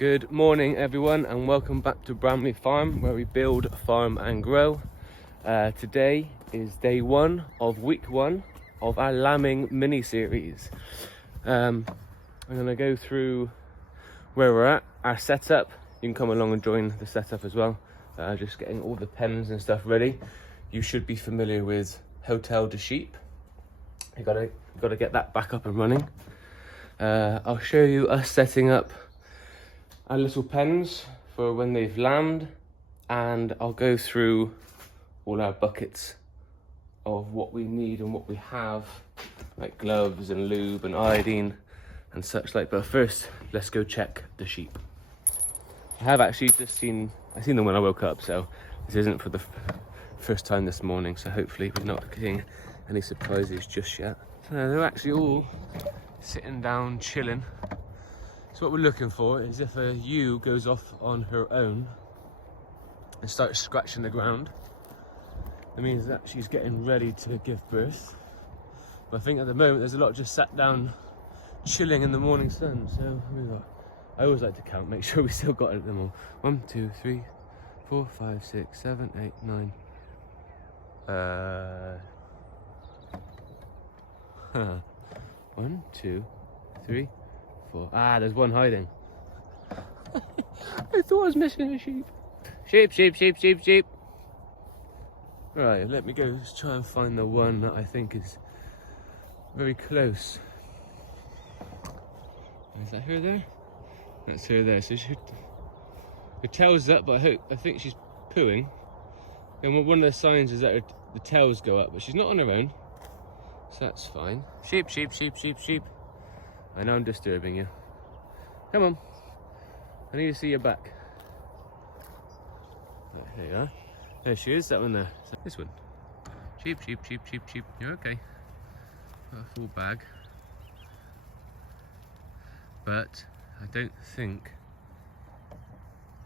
Good morning everyone, and welcome back to Bramley Farm, where we build, farm and grow. Today is day one of week one of our lambing mini series. I'm going to go through where we're at, our setup. You can come along and join the setup as well. Just getting all the pens and stuff ready. You should be familiar with Hotel de Sheep. You gotta get that back up and running. I'll show you us setting up our little pens for when they've lambed, and I'll go through all our buckets of what we need and what we have, like gloves and lube and iodine and such like. But first, let's go check the sheep. I have actually just seen them when I woke up, so this isn't for the first time this morning, so hopefully we're not getting any surprises just yet. So they're actually all sitting down chilling. So what we're looking for is if a ewe goes off on her own and starts scratching the ground, that means that she's getting ready to give birth. But I think at the moment there's a lot just sat down chilling in the morning sun. So I always like to count, make sure we still got them all. 1, 2, 3, 4, 5, 6, 7, 8, 9. 1, 2, 3, 4. Ah, there's one hiding. I thought I was missing a sheep. Sheep. Right, let me go try and find the one that I think is very close. Is that her there? That's her there. So her tail's up, but I think she's pooing. And one of the signs is that the tails go up, but she's not on her own. So that's fine. Sheep. I know I'm disturbing you. Come on. I need to see your back. There you are. There she is, that one there. So this one. Sheep. You're okay. Got a full bag. But I don't think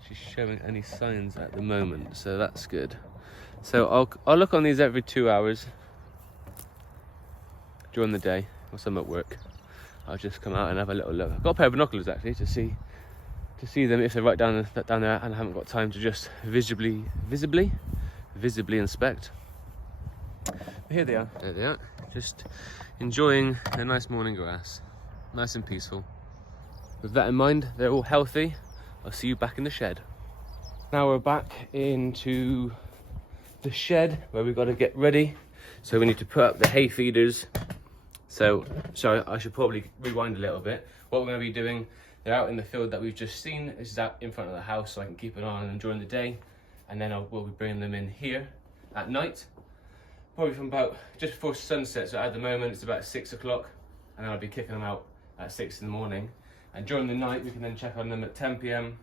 she's showing any signs at the moment, so that's good. So I'll look on these every 2 hours during the day, whilst I'm at work. I'll just come out and have a little look. I've got a pair of binoculars actually to see them if they're right down there, and I haven't got time to just visibly inspect. But here they are. There they are. Just enjoying a nice morning grass, nice and peaceful. With that in mind, they're all healthy. I'll see you back in the shed. Now we're back into the shed where we've got to get ready. So we need to put up the hay feeders. So, sorry, I should probably rewind a little bit. What we're going to be doing, they're out in the field that we've just seen. This is out in front of the house, so I can keep an eye on them during the day. And then we'll be bringing them in here at night. Probably from about just before sunset. So at the moment, it's about 6 o'clock. And then I'll be kicking them out at 6 in the morning. And during the night, we can then check on them at 10 p.m.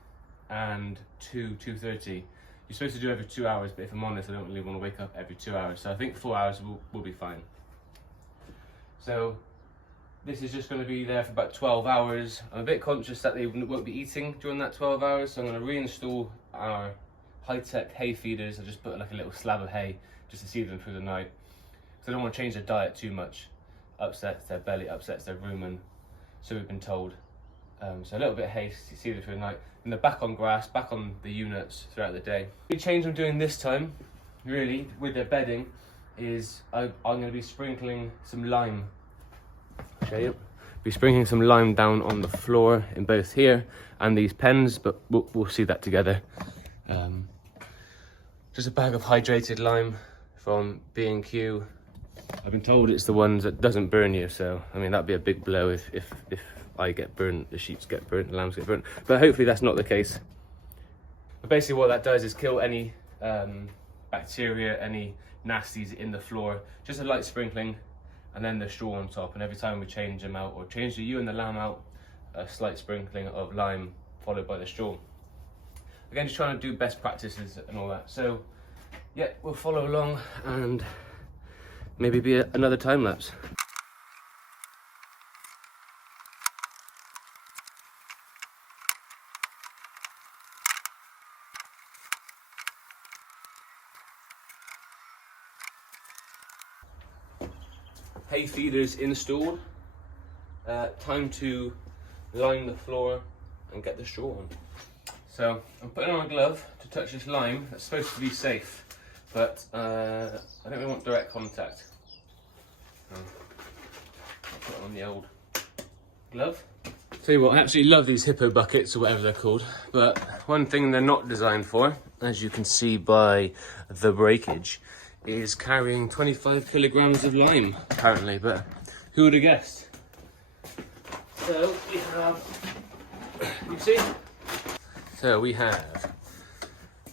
and 2:30. You're supposed to do every 2 hours, but if I'm honest, I don't really want to wake up every 2 hours. So I think 4 hours will be fine. So this is just going to be there for about 12 hours. I'm a bit conscious that they won't be eating during that 12 hours, so I'm going to reinstall our high-tech hay feeders. I just put like a little slab of hay just to see them through the night. Because I don't want to change their diet too much. Upsets their belly, upsets their rumen, so we've been told. So a little bit of hay to see them through the night. And they're back on grass, back on the units throughout the day. The change I'm doing this time, really, with their bedding, is I'm going to be sprinkling some lime. I'll show you. Be sprinkling some lime down on the floor in both here and these pens, but we'll see that together. Just a bag of hydrated lime from B&Q. I've been told it's the ones that doesn't burn you, so I mean that'd be a big blow if I get burnt, the sheep get burnt, the lambs get burnt. But hopefully that's not the case. But basically what that does is kill any bacteria, any nasties in the floor. Just a light sprinkling, and then the straw on top. And every time we change them out, or change the ewe and the lamb out, a slight sprinkling of lime followed by the straw. Again, just trying to do best practices and all that. So yeah, we'll follow along and maybe be another time lapse. Hay feeders installed. Time to line the floor and get the straw on. So I'm putting on a glove to touch this lime. That's supposed to be safe, but I don't really want direct contact. I'll put it on the old glove. Tell you what, I absolutely love these hippo buckets, or whatever they're called, but one thing they're not designed for, as you can see by the breakage, is carrying 25 kilograms of lime, apparently, but who would have guessed? So we have, you see? So we have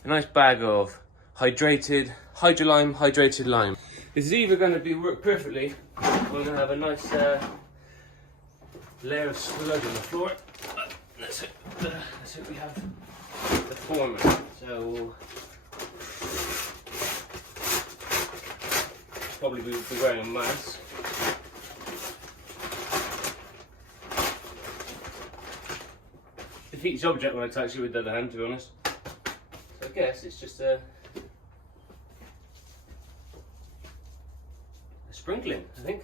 a nice bag of hydrated, hydrated lime. This is either going to work perfectly, or we're going to have a nice layer of sludge on the floor. Let's hope we have the former. So probably be wearing a mask. Defeats the object when I touch it with the other hand, to be honest. So I guess it's just a sprinkling, I think.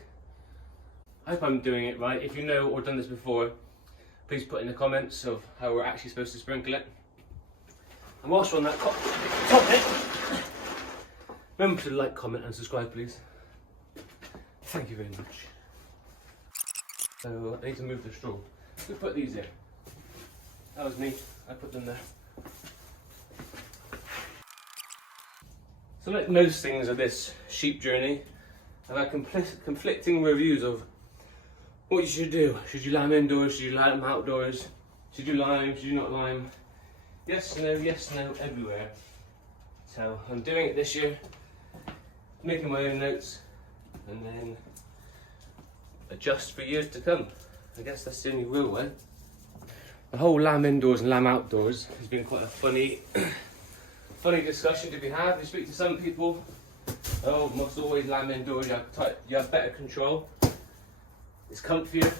I hope I'm doing it right. If you know or done this before, please put in the comments of how we're actually supposed to sprinkle it. And whilst we're on that topic, remember to like, comment and subscribe, please. Thank you very much. So I need to move the straw. Who put these here? That was me. I put them there. So like most things of this sheep journey, I've had conflicting reviews of what you should do. Should you lime indoors? Should you lime outdoors? Should you lime? Should you not lime? Yes, no, everywhere. So I'm doing it this year, making my own notes, and then adjust for years to come. I guess that's the only real way. The whole lamb indoors and lamb outdoors has been quite a funny discussion to be had. We speak to some people, oh, must always lamb indoors, you have better control. It's comfier,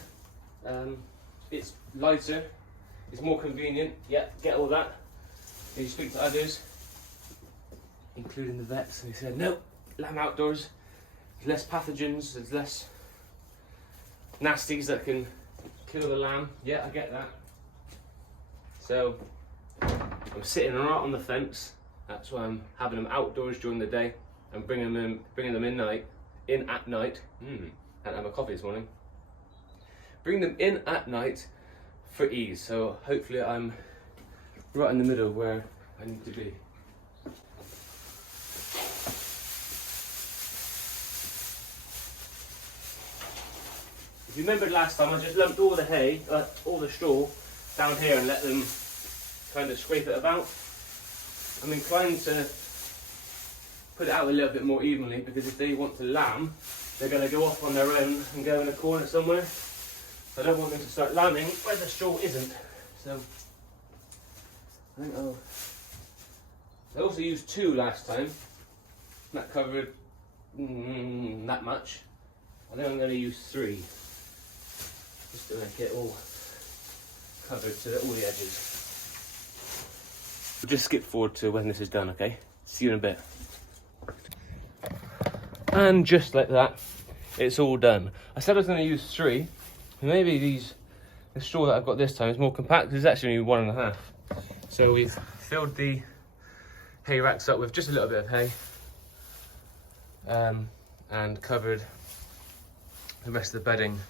it's lighter, it's more convenient, yeah, get all that. And you speak to others, including the vets, and they said, no, lamb outdoors, there's less pathogens, there's less nasties that can kill the lamb. Yeah, I get that. So, I'm sitting right on the fence. That's why I'm having them outdoors during the day and bringing them in at night. Hadn't had my coffee this morning. Bring them in at night for ease. So hopefully I'm right in the middle where I need to be. If you remembered last time, I just lumped all the hay, all the straw down here and let them kind of scrape it about. I'm inclined to put it out a little bit more evenly, because if they want to lamb, they're going to go off on their own and go in a corner somewhere. I don't want them to start lambing where the straw isn't. So I think I also used 2 last time. That covered that much. I think I'm going to use 3, just to make it all covered to all the edges. We'll just skip forward to when this is done, okay? See you in a bit. And just like that, it's all done. I said I was going to use 3. Maybe the straw that I've got this time is more compact. It's actually only 1.5. So we've filled the hay racks up with just a little bit of hay, and covered the rest of the bedding.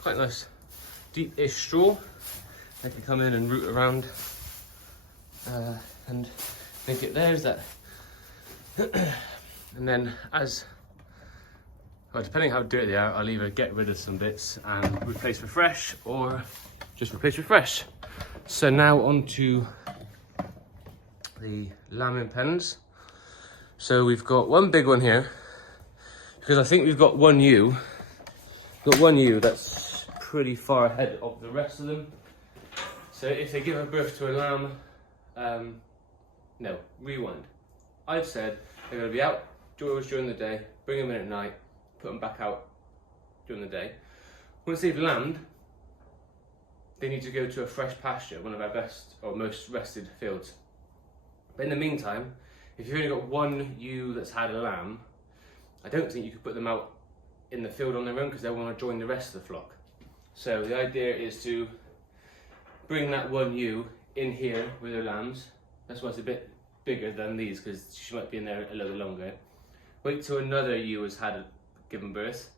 Quite nice deep-ish straw. I can come in and root around and make it there. Is that? And then depending how dirty they are, I'll either get rid of some bits and replace with fresh, or just replace with fresh. So now on to the lambing pens. So we've got one big one here, because I think we've got one ewe. That's pretty far ahead of the rest of them. So if they give a birth to a lamb, no, rewind. I've said they're going to be outdoors during the day, bring them in at night, put them back out during the day. Once they've lambed, they need to go to a fresh pasture, one of our best or most rested fields. But in the meantime, if you've only got one ewe that's had a lamb, I don't think you could put them out in the field on their own, because they'll want to join the rest of the flock. So the idea is to bring that one ewe in here with her lambs. That's why it's a bit bigger than these, because she might be in there a little longer. Wait till another ewe has given birth,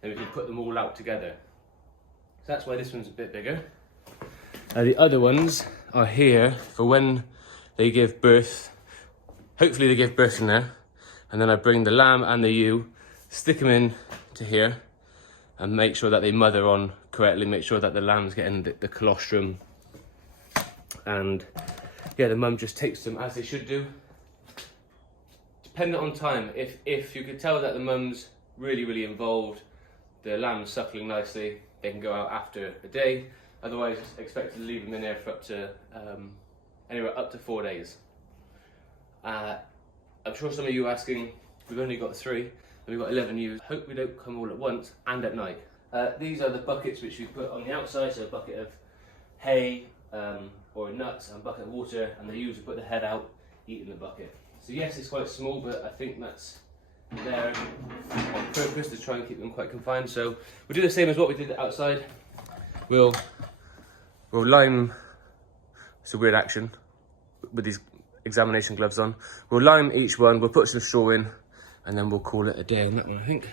then we can put them all out together. So that's why this one's a bit bigger. The other ones are here for when they give birth. Hopefully they give birth in there, and then I bring the lamb and the ewe, stick them in to here, and make sure that they mother on correctly, make sure that the lamb's getting the colostrum, and yeah, the mum just takes them as they should do. Dependent on time, if you could tell that the mum's really involved, the lamb's suckling nicely, they can go out after a day. Otherwise, expect to leave them in there for up to anywhere up to 4 days. I'm sure some of you are asking, we've only got 3, and we've got 11 ewes. Hope we don't come all at once and at night. These are the buckets which we put on the outside, so a bucket of hay or nuts and a bucket of water, and the ewes will put the head out, eat in the bucket. So yes, it's quite small, but I think that's there on purpose to try and keep them quite confined. So we'll do the same as what we did outside. We'll line, it's a weird action with these examination gloves on. We'll line each one, we'll put some straw in, and then we'll call it a day on that one, I think.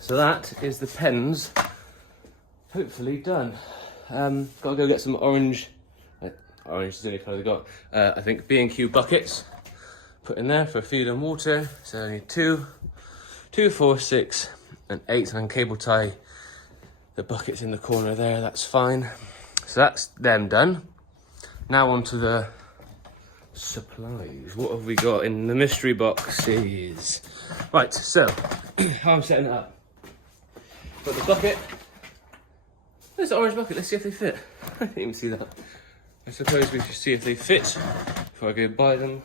So that is the pens, hopefully done. Gotta go get some orange is the only colour they got. I think B&Q buckets, put in there for food and water. So I need 2, 4, 6 and 8, and cable tie the buckets in the corner there, that's fine. So that's them done. Now on to the supplies. What have we got in the mystery boxes? Right, so how I'm setting it up. Got the bucket. There's the orange bucket, let's see if they fit. I didn't even see that. I suppose we should see if they fit before I go buy them.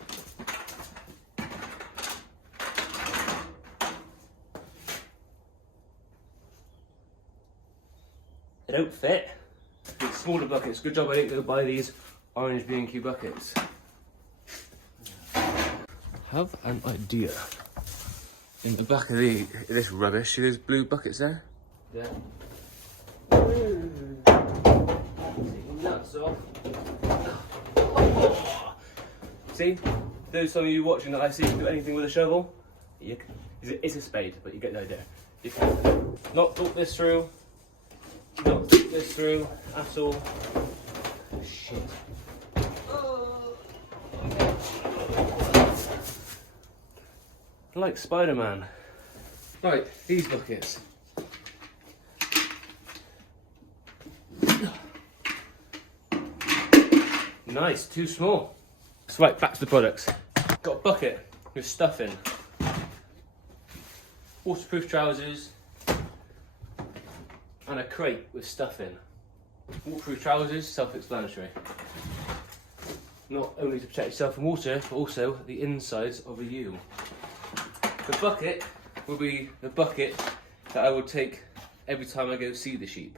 They don't fit. These smaller buckets. Good job I didn't go buy these orange B&Q buckets. Have an idea. In the back of this rubbish, see those blue buckets there? Yeah. Nuts off. See, those some of you watching that I see can do anything with a shovel. It's a spade, but you get the idea. You can not thought this through. Not think this through at all. Shit. Like Spider-Man. Right, these buckets. Nice, too small. So right, back to the products. Got a bucket with stuff in. Waterproof trousers. And a crate with stuff in. Waterproof trousers, self-explanatory. Not only to protect yourself from water, but also the insides of a ewe. The bucket will be the bucket that I will take every time I go see the sheep.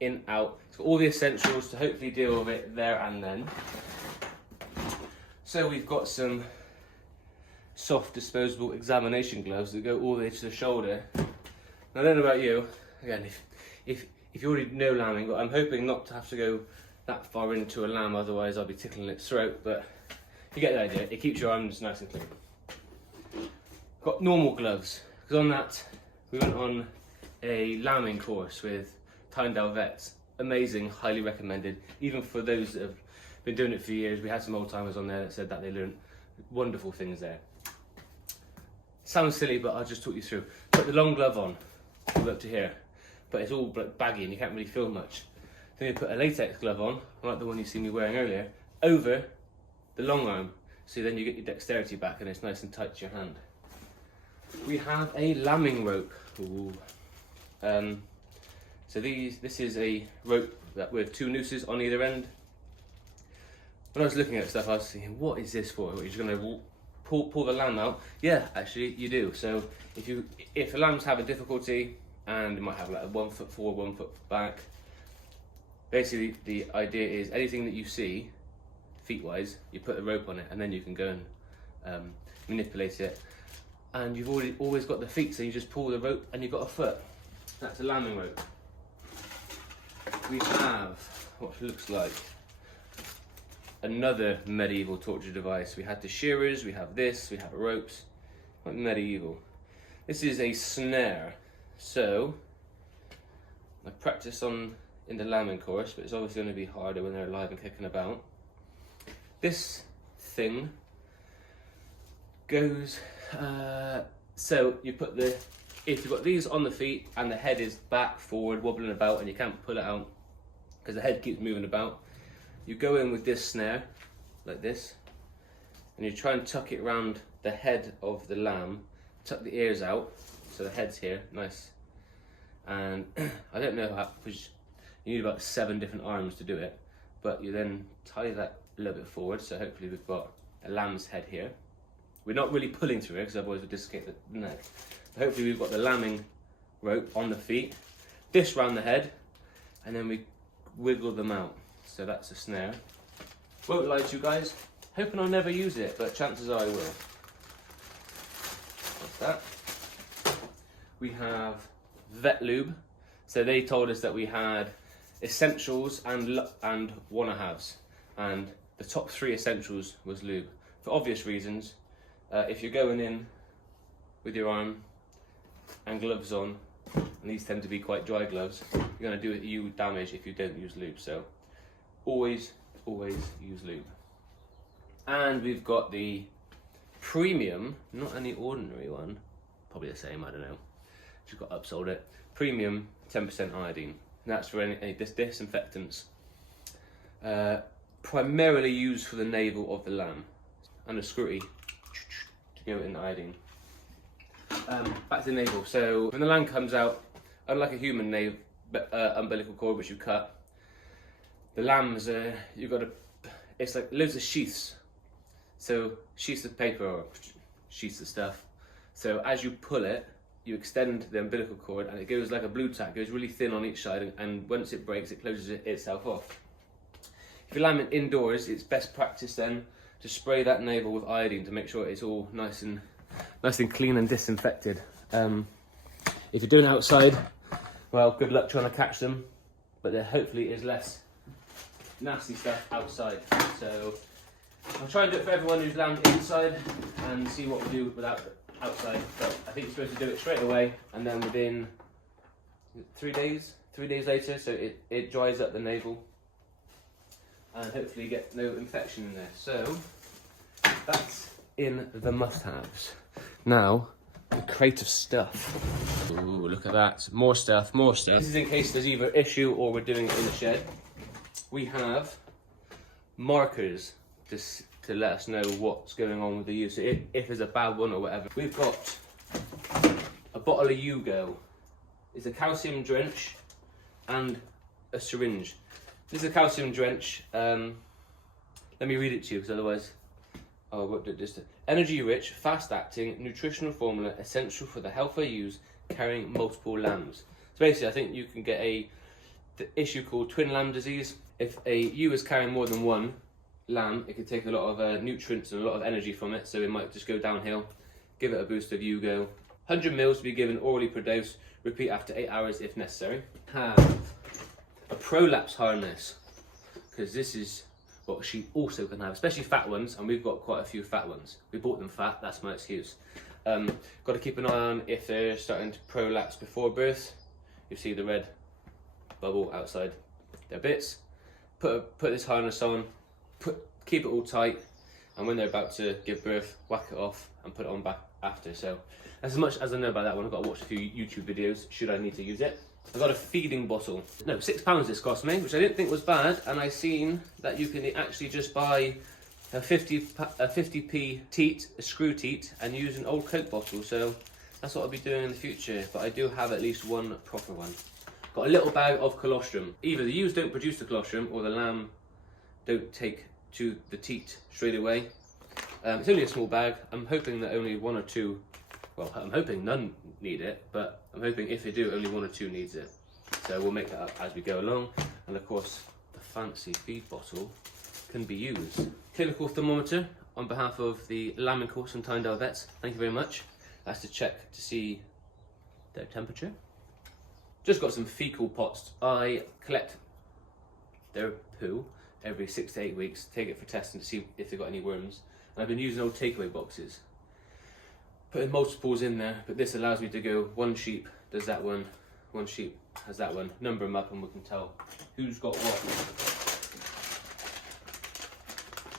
In, out. It's got all the essentials to hopefully deal with it there and then. So we've got some soft disposable examination gloves that go all the way to the shoulder. Now, I don't know about you, again, if you already know lambing, but I'm hoping not to have to go that far into a lamb, otherwise I'll be tickling its throat, but you get the idea. It keeps your arms nice and clean. Got normal gloves, because on that we went on a lambing course with Tyndale vets. Amazing, highly recommended. Even for those that have been doing it for years, we had some old timers on there that said that they learned wonderful things there. Sounds silly, but I'll just talk you through. Put the long glove on, all up to here, but it's all baggy and you can't really feel much. Then you put a latex glove on, like the one you see me wearing earlier, over the long arm, so then you get your dexterity back and it's nice and tight to your hand. We have a lambing rope. Ooh. So this is a rope with 2 nooses on either end. When I was looking at stuff, I was thinking, what is this for? You're just going to pull the lamb out? Yeah, actually you do. So if a lamb's having difficulty, and it might have like a 1 foot forward, 1 foot back, basically the idea is anything that you see, feet wise, you put the rope on it, and then you can go and manipulate it. And you've always got the feet, so you just pull the rope and you've got a foot. That's a lambing rope. We have what looks like another medieval torture device. We had the shearers, we have this, we have ropes. Quite medieval. This is a snare. So I practiced in the lambing course, but it's obviously going to be harder when they're alive and kicking about. This thing goes, so you put if you've got these on the feet and the head is back, forward, wobbling about, and you can't pull it out because the head keeps moving about, you go in with this snare, like this, and you try and tuck it around the head of the lamb, tuck the ears out, so the head's here, nice. And I don't know how, because you need about 7 different arms to do it, but you then tie that a little bit forward, so hopefully we've got a lamb's head here. We're not really pulling through it, because otherwise we'll dislocate the neck. But hopefully we've got the lambing rope on the feet, this round the head, and then we wiggle them out. So that's a snare. Won't lie to you guys, hoping I'll never use it, but chances are I will. What's that? We have vet lube. So they told us that we had essentials and wanna-haves, and the top 3 essentials was lube. For obvious reasons, if you're going in with your arm and gloves on, and these tend to be quite dry gloves, you're going to do you damage if you don't use lube. So always use lube. And we've got the premium, not any ordinary one, probably the same, I don't know, just got upsold it, premium 10% iodine. And that's for any disinfectants, primarily used for the navel of the lamb, and a screwy to go in the iodine. Back to the navel. So when the lamb comes out, unlike a human navel, umbilical cord which you cut, the lamb's it's like loads of sheaths. So sheaths of paper or sheaths of stuff. So as you pull it, you extend the umbilical cord, and it goes like a blue tack, goes really thin on each side, and once it breaks, it closes itself off. If you're lambing indoors, it's best practice then to spray that navel with iodine to make sure it's all nice and clean and disinfected. If you're doing it outside, well, good luck trying to catch them, but there hopefully is less nasty stuff outside. So I'll try and do it for everyone who's lambed inside and see what we do without outside. But I think you're supposed to do it straight away, and then within 3 days later, so it dries up the navel, and hopefully get no infection in there. So that's in the must-haves. Now, the crate of stuff. Ooh, look at that. More stuff. This is in case there's either issue or we're doing it in the shed. We have markers to let us know what's going on with the use, if there's a bad one or whatever. We've got a bottle of Yugo. It's a calcium drench and a syringe. This is a calcium drench. Let me read it to you, because otherwise I won't do it just. Energy-rich, fast-acting, nutritional formula essential for the healthier ewes carrying multiple lambs. So basically, I think you can get the issue called twin lamb disease. If a ewe is carrying more than one lamb, it could take a lot of nutrients and a lot of energy from it, so it might just go downhill. Give it a boost of Yugo. 100 mils to be given orally per dose. Repeat after 8 hours if necessary. Have a prolapse harness, because this is what she also can have, especially fat ones, and we've got quite a few fat ones. We bought them fat, that's my excuse. Got to keep an eye on if they're starting to prolapse before birth. You see the red bubble outside their bits. Put this harness on, keep it all tight, and when they're about to give birth, whack it off and put it on back after. So that's as much as I know about that one. I've got to watch a few YouTube videos should I need to use it. I've got a feeding bottle. No, £6 this cost me, which I didn't think was bad, and I seen that you can actually just buy a 50p teat, a screw teat, and use an old Coke bottle. So that's what I'll be doing in the future, but I do have at least one proper one. Got a little bag of colostrum. Either the ewes don't produce the colostrum, or the lamb don't take to the teat straight away. It's only a small bag. I'm hoping that only 1 or 2, well, I'm hoping none need it, but I'm hoping if they do, only 1 or 2 needs it. So we'll make that up as we go along. And of course, the fancy feed bottle can be used. Clinical thermometer on behalf of the lambing course and Tyndale vets. Thank you very much. That's to check to see their temperature. Just got some fecal pots. I collect their poo every 6 to 8 weeks, take it for testing to see if they've got any worms. And I've been using old takeaway boxes, putting multiples in there, but this allows me to go, one sheep does that one sheep has that one, number them up and we can tell who's got what.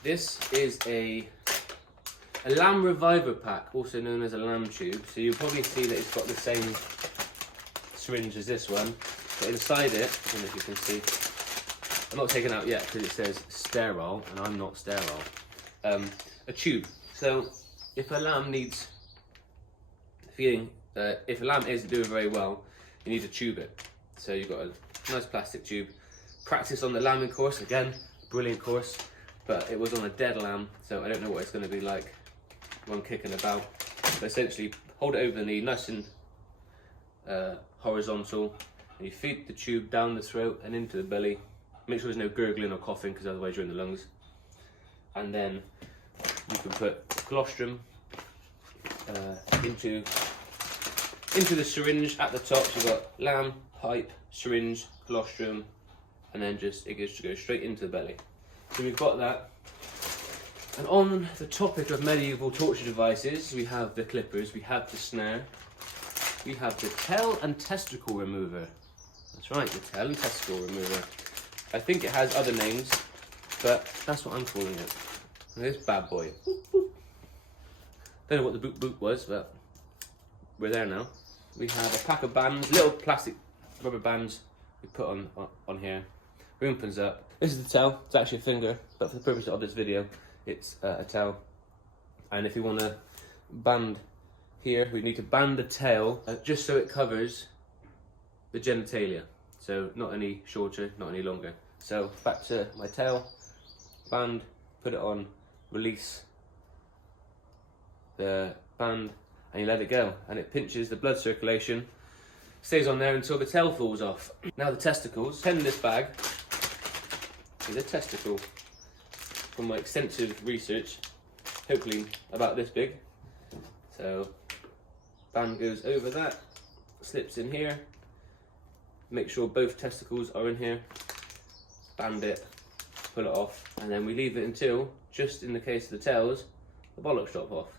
This is a lamb reviver pack, also known as a lamb tube. So you'll probably see that it's got the same syringe as this one, but inside it, I don't know if you can see, I'm not taking it out yet because it says sterile and I'm not sterile. A tube. So if a lamb needs feeding, if a lamb isn't doing very well, you need to tube it. So you've got a nice plastic tube. Practice on the lambing course, again, brilliant course, but it was on a dead lamb, so I don't know what it's going to be like when kicking about. But essentially, hold it over the knee, nice and horizontal, and you feed the tube down the throat and into the belly. Make sure there's no gurgling or coughing, because otherwise you're in the lungs. And then you can put colostrum into the syringe at the top. So you've got lamb, pipe, syringe, colostrum, and then just it goes straight into the belly. So we've got that. And on the topic of medieval torture devices, we have the clippers, we have the snare, we have the tail and testicle remover. That's right, the tail and testicle remover. I think it has other names, but that's what I'm calling it. And this bad boy. Don't know what the boot boot was, but we're there now. We have a pack of bands, little plastic rubber bands we put on here. It opens up. This is the tail. It's actually a finger, but for the purpose of this video, it's a tail. And if you want to band here, we need to band the tail just so it covers the genitalia. So not any shorter, not any longer. So back to my tail, band, put it on, release the band, and you let it go, and it pinches the blood circulation, stays on there until the tail falls off. Now the testicles. In this bag is a testicle from my extensive research, hopefully about this big. So band goes over that, slips in here, make sure both testicles are in here, band it, pull it off, and then we leave it until, just in the case of the tails, the bollocks drop off.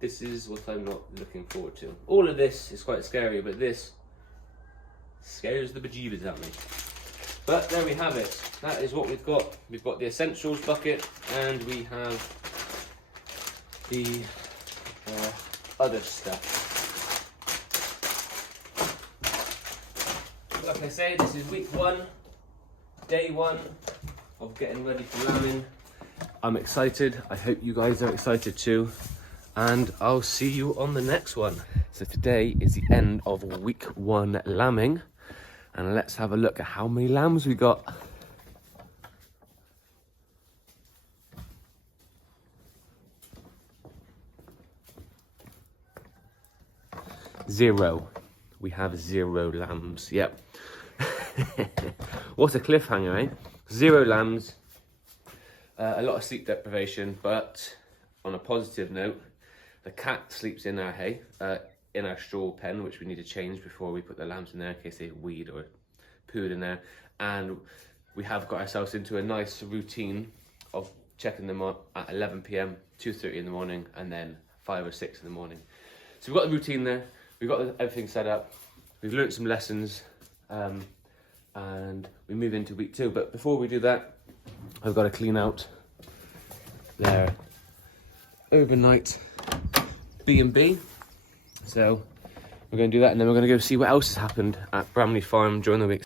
This is what I'm not looking forward to. All of this is quite scary, but this scares the bejeebers out of me. But there we have it. That is what we've got. We've got the essentials bucket, and we have the other stuff. Like I say, this is week 1, day 1 of getting ready for lambing. I'm excited. I hope you guys are excited too. And I'll see you on the next one. So today is the end of week 1 lambing. And let's have a look at how many lambs we got. Zero. We have 0 lambs. Yep. What a cliffhanger, eh? 0 lambs. A lot of sleep deprivation, but on a positive note, the cat sleeps in our hay, in our straw pen, which we need to change before we put the lambs in there in case they weed or pooed in there. And we have got ourselves into a nice routine of checking them up at 11 PM, 2:30 in the morning, and then 5 or 6 in the morning. So we've got the routine there, we've got everything set up, we've learnt some lessons, and we move into week 2. But before we do that, I've got to clean out their overnight B&B. So we're going to do that, and then we're going to go see what else has happened at Bramley Farm during the week.